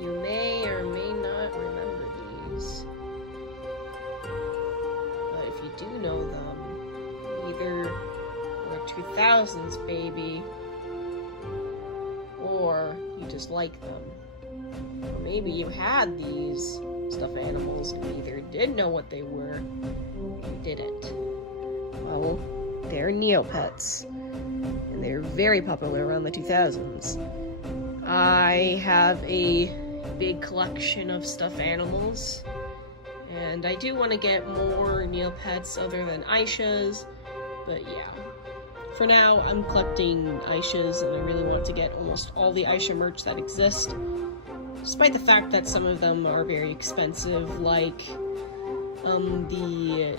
You may or may not remember these. But if you do know them, either you're a 2000s baby, or you just like them. Or maybe you had these stuffed animals and either did know what they were, or you didn't. Well, they're Neopets, and they're very popular around the 2000s. I have a big collection of stuffed animals, and I do want to get more Neopets other than Aisha's, but yeah. For now, I'm collecting Aisha's, and I really want to get almost all the Aisha merch that exist, despite the fact that some of them are very expensive, like the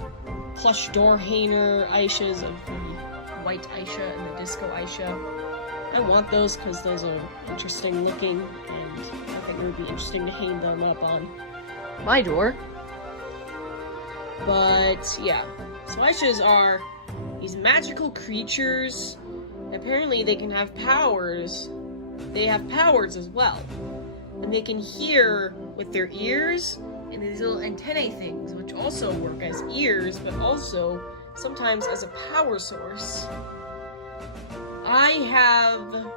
plush door hanger Aishas of the white Aisha and the disco Aisha. I want those because those are interesting looking, and I think it would be interesting to hang them up on my door. But yeah, so Aishas are these magical creatures. Apparently they can have powers. They have powers as well. And they can hear with their ears and these little antennae things, which also work as ears, but also sometimes as a power source. I have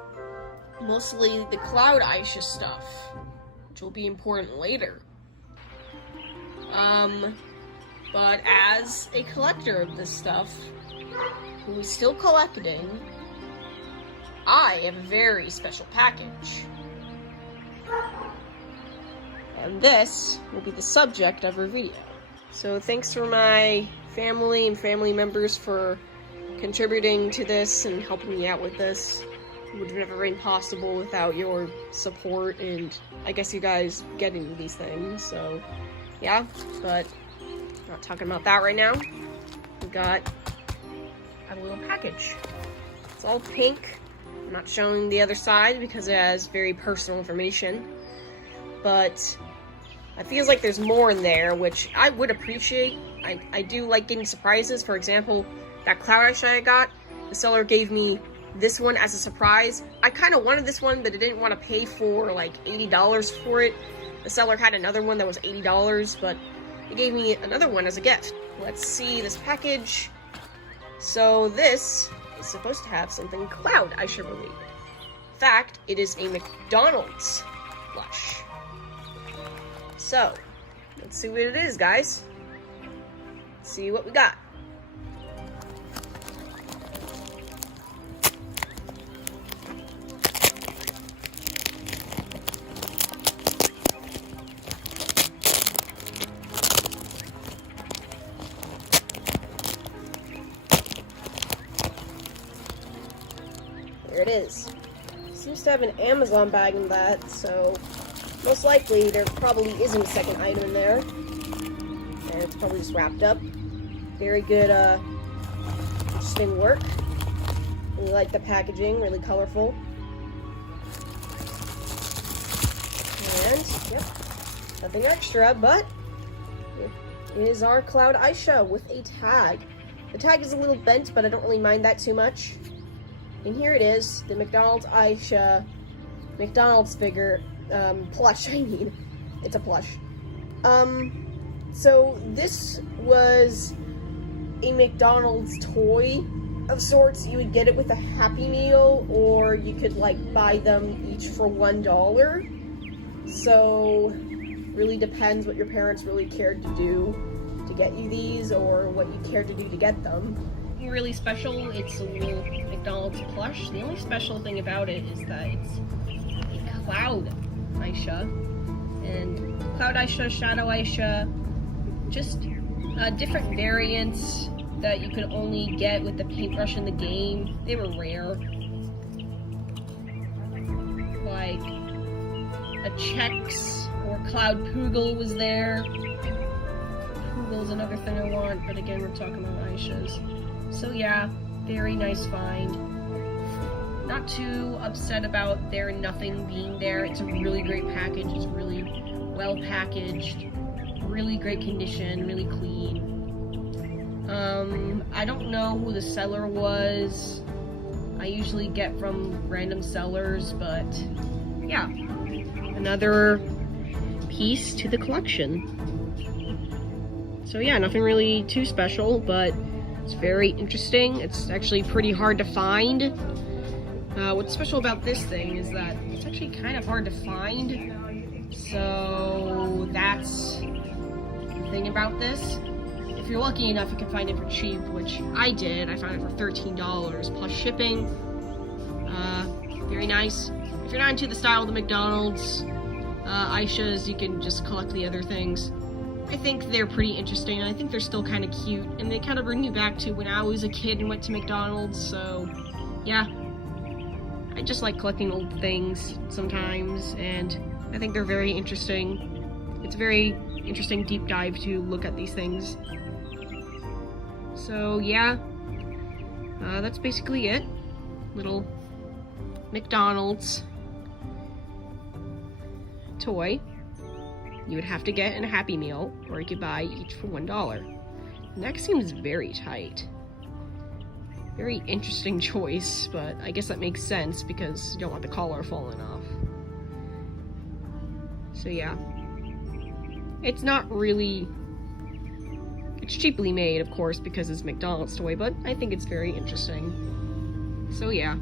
mostly the Cloud Aisha stuff, which will be important later. But as a collector of this stuff, who is still collecting, I have a very special package. And this will be the subject of our video. So thanks for my family and family members for contributing to this and helping me out with this. It would have never been possible without your support and I guess you guys getting these things, so yeah, but not talking about that right now. We got a little package. It's all pink. I'm not showing the other side because it has very personal information, but it feels like there's more in there, which I would appreciate. I do like getting surprises. For example, that Cloud Aisha I got, the seller gave me this one as a surprise. I kind of wanted this one, but I didn't want to pay for like $80 for it. The seller had another one that was $80, but he gave me another one as a gift. Let's see this package. So this is supposed to have something Cloud Aisha related. In fact, it is a McDonald's plush. So, let's see what it is, guys. Let's see what we got. There it is. Seems to have an Amazon bag in that, so most likely there probably isn't a second item in there. And it's probably just wrapped up. Very good, interesting work. Really like the packaging, really colorful. And, yep, nothing extra, but it is our Cloud Aisha with a tag. The tag is a little bent, but I don't really mind that too much. And here it is, the McDonald's Aisha, McDonald's figure, plush, I mean. It's a plush. So this was a McDonald's toy of sorts. You would get it with a Happy Meal, or you could, like, buy them each for $1. So, really depends what your parents really cared to do to get you these, or what you cared to do to get them. Really special, it's a little McDonald's plush. The only special thing about it is that it's a Cloud Aisha, and Cloud Aisha, Shadow Aisha, just different variants that you could only get with the paintbrush in the game. They were rare. Like a Chex or Cloud Poogle was there. Poogle's another thing I want, but again, we're talking about Aishas. So yeah, very nice find. Not too upset about there nothing being there. It's a really great package. It's really well packaged. Really great condition, really clean. I don't know who the seller was. I usually get from random sellers, but yeah. Another piece to the collection. So yeah, nothing really too special, but it's very interesting. It's actually pretty hard to find. What's special about this thing is that it's actually kind of hard to find. So that's the thing about this. If you're lucky enough, you can find it for cheap, which I did. I found it for $13 plus shipping. Very nice. If you're not into the style of the McDonald's Aishas, you can just collect the other things. I think they're pretty interesting, and I think they're still kind of cute, and they kind of bring me back to when I was a kid and went to McDonald's, so yeah. I just like collecting old things sometimes, and I think they're very interesting. It's a very interesting deep dive to look at these things. So yeah, that's basically it. Little McDonald's toy. You would have to get in a Happy Meal, or you could buy each for $1. Neck seems very tight. Very interesting choice, but I guess that makes sense because you don't want the collar falling off. So yeah. It's not really... It's cheaply made, of course, because it's McDonald's toy, but I think it's very interesting. So yeah.